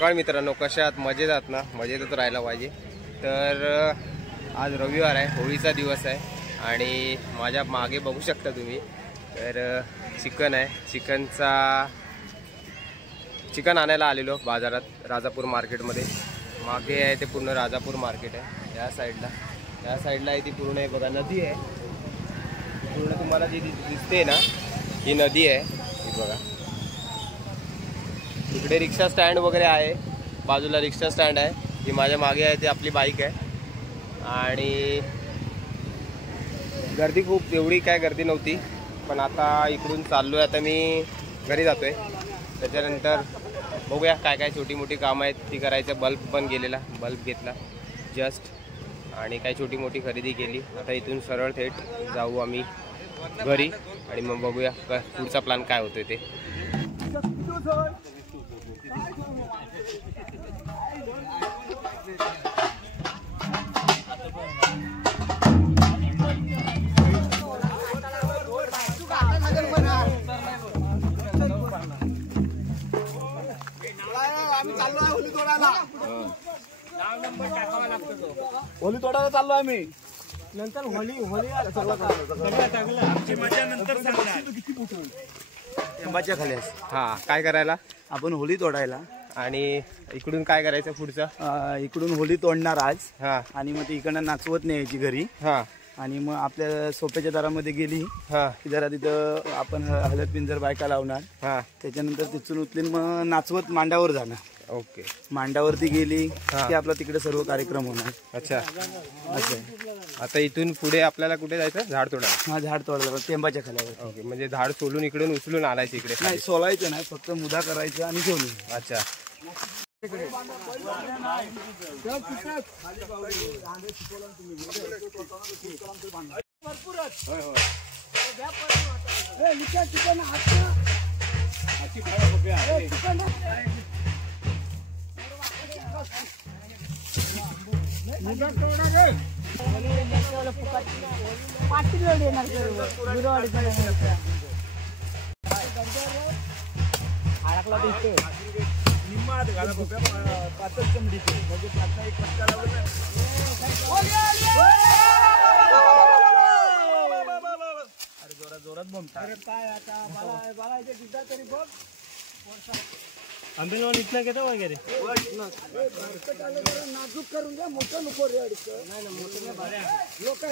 सकाळ मित्रांनो, कशा आहात? मजेत आहात ना? मजेतच राहायला पाहिजे. तर आज रविवार आहे, होळीचा दिवस आहे आणि माझ्या मागे बघू शकता तुम्ही. तर चिकन आहे. चिकन आणायला आलेलो बाजारात, राजापूर मार्केटमध्ये. मागे आहे ते पूर्ण राजापूर मार्केट आहे. या साईडला आहे ती पूर्ण आहे बघा, नदी आहे पूर्ण. तुम्हाला जी दिसते ना ही नदी आहे, ही बघा. इकडे रिक्षा स्टँड वगैरे आहे, बाजूला रिक्षा स्टँड आहे. ही माझ्या मागे आहे, ती आपली बाईक आहे. आणि गर्दी खूप, एवढी काय गर्दी नव्हती. पण आता इकडून चाललो आहे, आता मी घरी जातो आहे. त्याच्यानंतर बघूया काय काय छोटी मोठी कामं आहेत ती करायचं. बल्ब पण गेलेला, बल्ब घेतला जस्ट, आणि काय छोटी मोठी खरेदी केली. आता इथून सरळ थेट जाऊ आम्ही घरी आणि मग बघूया पुढचा प्लॅन काय होतोय ते. होली तोडायला चाललो आम्ही. नंतर होली खाली. हा, काय करायला? आपण होली तोडायला. आणि इकडून काय करायचं पुढचं? इकडून होली तोडणार आज. हा, आणि मग ती इकडनं नाचवत न्यायची घरी. हा, आणि मग आपल्या सोप्याच्या दारामध्ये गेली हा, की जरा तिथं आपण हळद पिंजर बायका लावणार. हा. त्याच्यानंतर तिथून उचलून मग नाचवत मांडावर जाणार. ओके. मांडावरती गेली की आपला तिकडे सर्व कार्यक्रम होणार. अच्छा, असं. आता इथून पुढे आपल्याला कुठे जायचं? झाड तोडा. हा, झाड तोडायला टेंबाच्या खाल्यावर. ओके, म्हणजे झाड सोलून इकडून उचलून आणायचं इकडे? नाही, सोलायचं नाही, फक्त मुदा करायचं आणि घेऊन. अच्छा. आंबेलवान इथनं घेतो वगैरे नाजूक करून द्या, मोठं नको रे. नाही ना, मोठं लोक